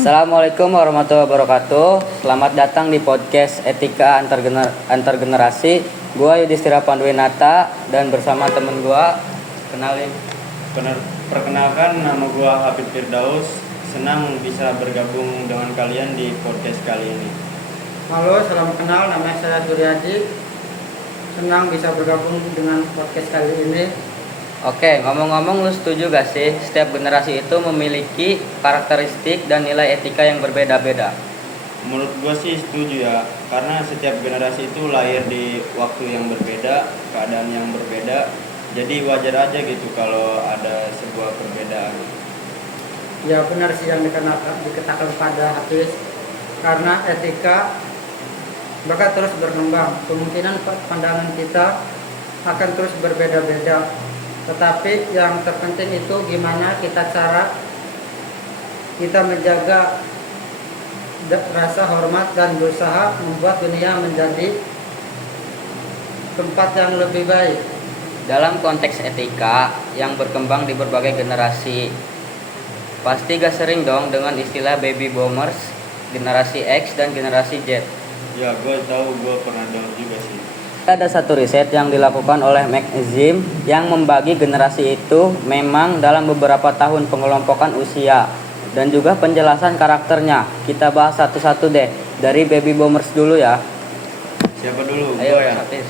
Assalamualaikum warahmatullahi wabarakatuh. Selamat datang di podcast Etika Antar Generasi. Gua Yudhistira Panduwinata dan bersama temen gua. Kenalin. Perkenalkan, nama gua Hafid Firdaus. Senang bisa bergabung dengan kalian di podcast kali ini. Halo, salam kenal. Nama saya Suryadi. Senang bisa bergabung dengan podcast kali ini. Oke, ngomong-ngomong, lu setuju gak sih setiap generasi itu memiliki karakteristik dan nilai etika yang berbeda-beda? Menurut gua sih setuju ya, karena setiap generasi itu lahir di waktu yang berbeda, keadaan yang berbeda. Jadi wajar aja gitu kalau ada sebuah perbedaan. Ya benar sih yang dikatakan pada Hafiz. Karena etika bakal terus berkembang. Kemungkinan pandangan kita akan terus berbeda-beda. Tetapi yang terpenting itu gimana cara kita menjaga rasa hormat dan berusaha membuat dunia menjadi tempat yang lebih baik. Dalam konteks etika yang berkembang di berbagai generasi, pasti gak sering dong dengan istilah baby boomers, generasi X dan generasi Z. Ya, gue tahu, gue pernah dengar juga sih. Ada satu riset yang dilakukan oleh McZim yang membagi generasi itu memang dalam beberapa tahun pengelompokan usia dan juga penjelasan karakternya. Kita bahas satu-satu deh. Dari baby boomers dulu ya. Siapa dulu? Ayo, Gua ya. Hafiz.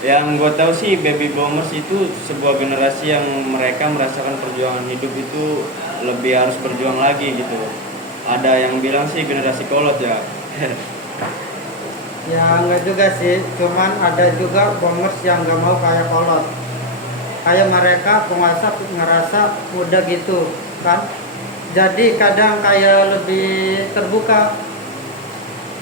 Yang gue tahu sih baby boomers itu sebuah generasi yang mereka merasakan perjuangan hidup itu lebih harus berjuang lagi gitu. Ada yang bilang sih generasi kolot ya. Ya enggak juga sih, cuman ada juga boomers yang gak mau kayak kolot. Kayak mereka penguasa ngerasa udah gitu kan. Jadi kadang kayak lebih terbuka.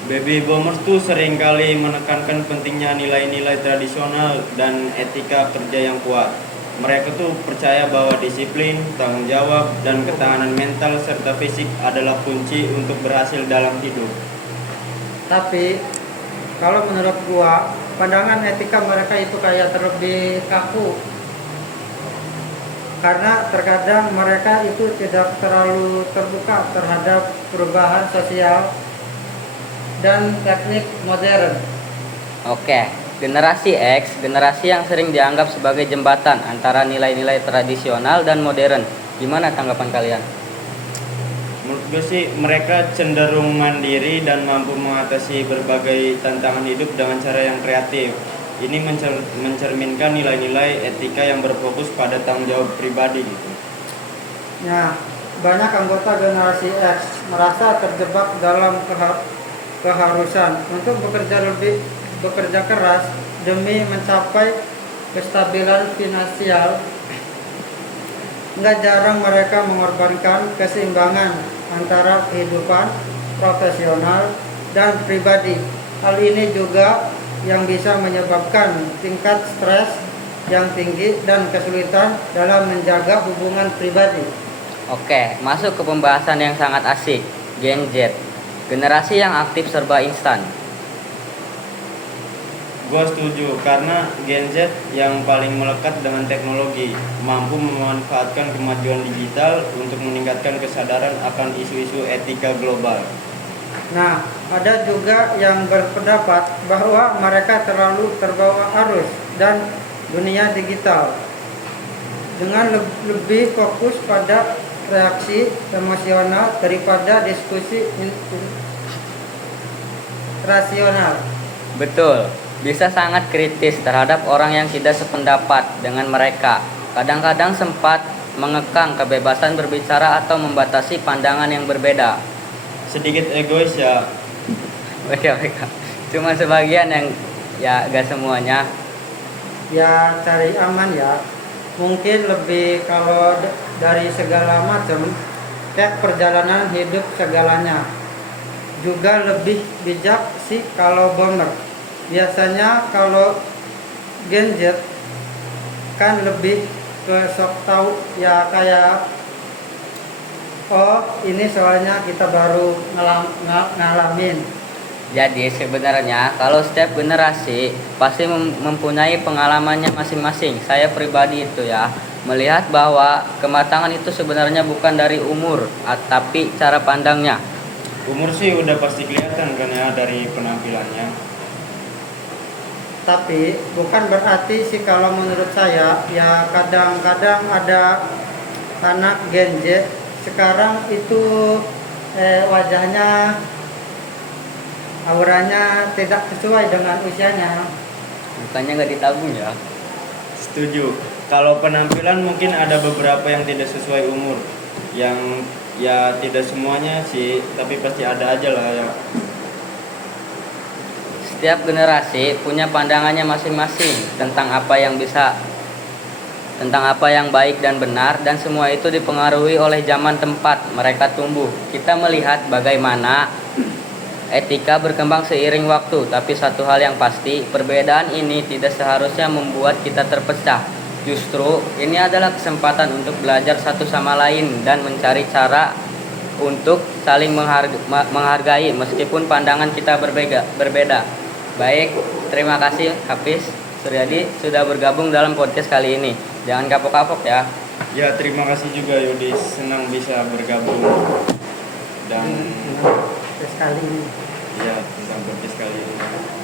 Baby boomers tuh sering kali menekankan pentingnya nilai-nilai tradisional dan etika kerja yang kuat. Mereka tuh percaya bahwa disiplin, tanggung jawab, dan ketahanan mental serta fisik adalah kunci untuk berhasil dalam hidup. Tapi kalau menurut gua, pandangan etika mereka itu kayak terlebih kaku. Karena terkadang mereka itu tidak terlalu terbuka terhadap perubahan sosial dan teknik modern. Oke, generasi X, generasi yang sering dianggap sebagai jembatan antara nilai-nilai tradisional dan modern. Gimana tanggapan kalian? Menurut gue sih mereka cenderung mandiri dan mampu mengatasi berbagai tantangan hidup dengan cara yang kreatif. Ini mencerminkan nilai-nilai etika yang berfokus pada tanggung jawab pribadi gitu. Nah, banyak anggota generasi X merasa terjebak dalam keharusan untuk bekerja keras demi mencapai kestabilan finansial. Nggak jarang mereka mengorbankan keseimbangan antara kehidupan profesional dan pribadi. Hal ini juga yang bisa menyebabkan tingkat stres yang tinggi dan kesulitan dalam menjaga hubungan pribadi. Oke, masuk ke pembahasan yang sangat asik, Gen Z. Generasi yang aktif serba instan. Gue setuju karena Gen Z yang paling melekat dengan teknologi, mampu memanfaatkan kemajuan digital untuk meningkatkan kesadaran akan isu-isu etika global. Nah, ada juga yang berpendapat bahwa mereka terlalu terbawa arus dan dunia digital dengan lebih fokus pada reaksi emosional daripada diskusi rasional. Betul, bisa sangat kritis terhadap orang yang tidak sependapat dengan mereka. Kadang-kadang sempat mengekang kebebasan berbicara atau membatasi pandangan yang berbeda. Sedikit egois ya. Mereka cuma sebagian yang ya gak semuanya. Ya cari aman ya. Mungkin lebih kalau dari segala macam kayak perjalanan hidup segalanya. Juga lebih bijak sih kalau bomber. Biasanya kalau Gen Z kan lebih ke sok tahu ya, kayak oh ini soalnya kita baru ngalamin. Jadi sebenarnya kalau setiap generasi pasti mempunyai pengalamannya masing-masing. Saya pribadi itu ya melihat bahwa kematangan itu sebenarnya bukan dari umur, tapi cara pandangnya. Umur sih udah pasti kelihatan kan ya dari penampilannya. Tapi bukan berarti sih kalau menurut saya ya kadang-kadang ada anak Gen Z sekarang itu wajahnya auranya tidak sesuai dengan usianya. Bukannya nggak ditabung ya? Setuju. Kalau penampilan mungkin ada beberapa yang tidak sesuai umur. Yang ya tidak semuanya sih, tapi pasti ada aja lah ya. Setiap generasi punya pandangannya masing-masing tentang apa yang baik dan benar, dan semua itu dipengaruhi oleh zaman tempat mereka tumbuh. Kita melihat bagaimana etika berkembang seiring waktu, tapi satu hal yang pasti, perbedaan ini tidak seharusnya membuat kita terpecah. Justru ini adalah kesempatan untuk belajar satu sama lain dan mencari cara untuk saling menghargai meskipun pandangan kita berbeda. Baik, terima kasih Hafiz Suryadi sudah bergabung dalam podcast kali ini. Jangan kapok-kapok ya. Ya, terima kasih juga Yudi, senang bisa bergabung dan Sekali ini. ya tentang podcast kali ini.